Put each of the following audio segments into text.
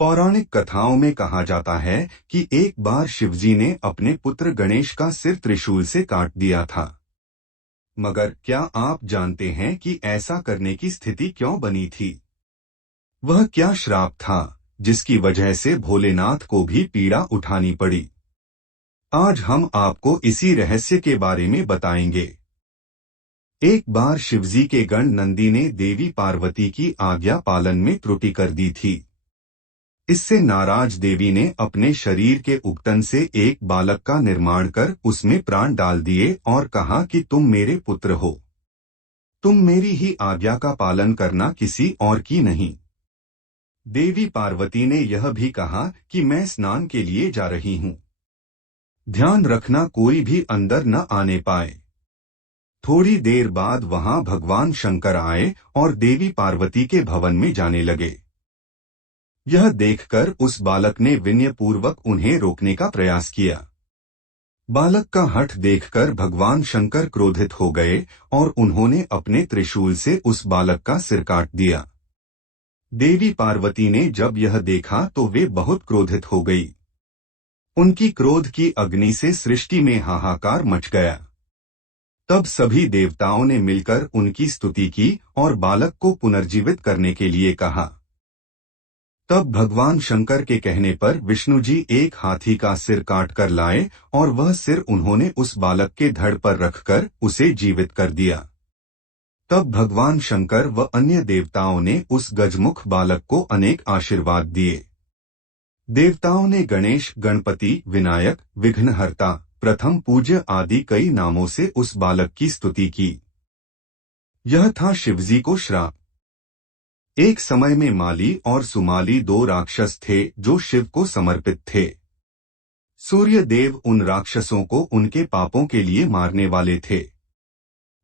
पौराणिक कथाओं में कहा जाता है कि एक बार शिवजी ने अपने पुत्र गणेश का सिर त्रिशूल से काट दिया था। मगर क्या आप जानते हैं कि ऐसा करने की स्थिति क्यों बनी थी? वह क्या श्राप था जिसकी वजह से भोलेनाथ को भी पीड़ा उठानी पड़ी? आज हम आपको इसी रहस्य के बारे में बताएंगे। एक बार शिवजी के गण नंदी ने देवी पार्वती की आज्ञा पालन में त्रुटि कर दी थी। इससे नाराज देवी ने अपने शरीर के उबटन से एक बालक का निर्माण कर उसमें प्राण डाल दिए और कहा कि तुम मेरे पुत्र हो। तुम मेरी ही आज्ञा का पालन करना, किसी और की नहीं। देवी पार्वती ने यह भी कहा कि मैं स्नान के लिए जा रही हूँ। ध्यान रखना कोई भी अंदर न आने पाए। थोड़ी देर बाद वहां भगवान शंकर आए और देवी पार्वती के भवन में जाने लगे। यह देखकर उस बालक ने विनयपूर्वक उन्हें रोकने का प्रयास किया। बालक का हठ देखकर भगवान शंकर क्रोधित हो गए और उन्होंने अपने त्रिशूल से उस बालक का सिर काट दिया। देवी पार्वती ने जब यह देखा तो वे बहुत क्रोधित हो गई। उनकी क्रोध की अग्नि से सृष्टि में हाहाकार मच गया। तब सभी देवताओं ने मिलकर उनकी स्तुति की और बालक को पुनर्जीवित करने के लिए कहा। तब भगवान शंकर के कहने पर विष्णु जी एक हाथी का सिर काट कर लाए और वह सिर उन्होंने उस बालक के धड़ पर रखकर उसे जीवित कर दिया। तब भगवान शंकर व अन्य देवताओं ने उस गजमुख बालक को अनेक आशीर्वाद दिए। देवताओं ने गणेश, गणपति, विनायक, विघ्नहर्ता, प्रथम पूज्य आदि कई नामों से उस बालक की स्तुति की। यह था शिवजी को श्राप। एक समय में माली और सुमाली दो राक्षस थे जो शिव को समर्पित थे। सूर्य देव उन राक्षसों को उनके पापों के लिए मारने वाले थे।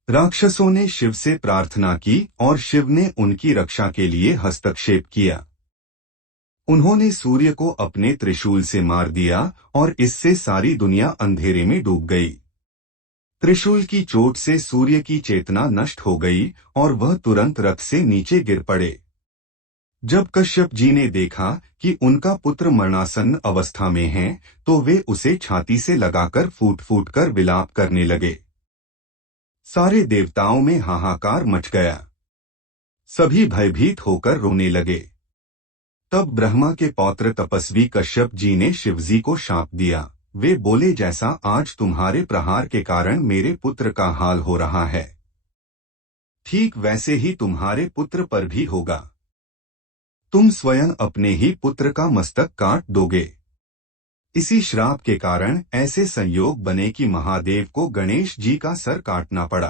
राक्षसों ने शिव से प्रार्थना की और शिव ने उनकी रक्षा के लिए हस्तक्षेप किया। उन्होंने सूर्य को अपने त्रिशूल से मार दिया और इससे सारी दुनिया अंधेरे में डूब गई। त्रिशूल की चोट से सूर्य की चेतना नष्ट हो गई और वह तुरंत रथ से नीचे गिर पड़े। जब कश्यप जी ने देखा कि उनका पुत्र मरणासन्न अवस्था में है तो वे उसे छाती से लगाकर फूट फूट कर विलाप करने लगे। सारे देवताओं में हाहाकार मच गया। सभी भयभीत होकर रोने लगे। तब ब्रह्मा के पौत्र तपस्वी कश्यप जी ने शिवजी को शाप दिया। वे बोले, जैसा आज तुम्हारे प्रहार के कारण मेरे पुत्र का हाल हो रहा है, ठीक वैसे ही तुम्हारे पुत्र पर भी होगा। तुम स्वयं अपने ही पुत्र का मस्तक काट दोगे। इसी श्राप के कारण ऐसे संयोग बने कि महादेव को गणेश जी का सर काटना पड़ा।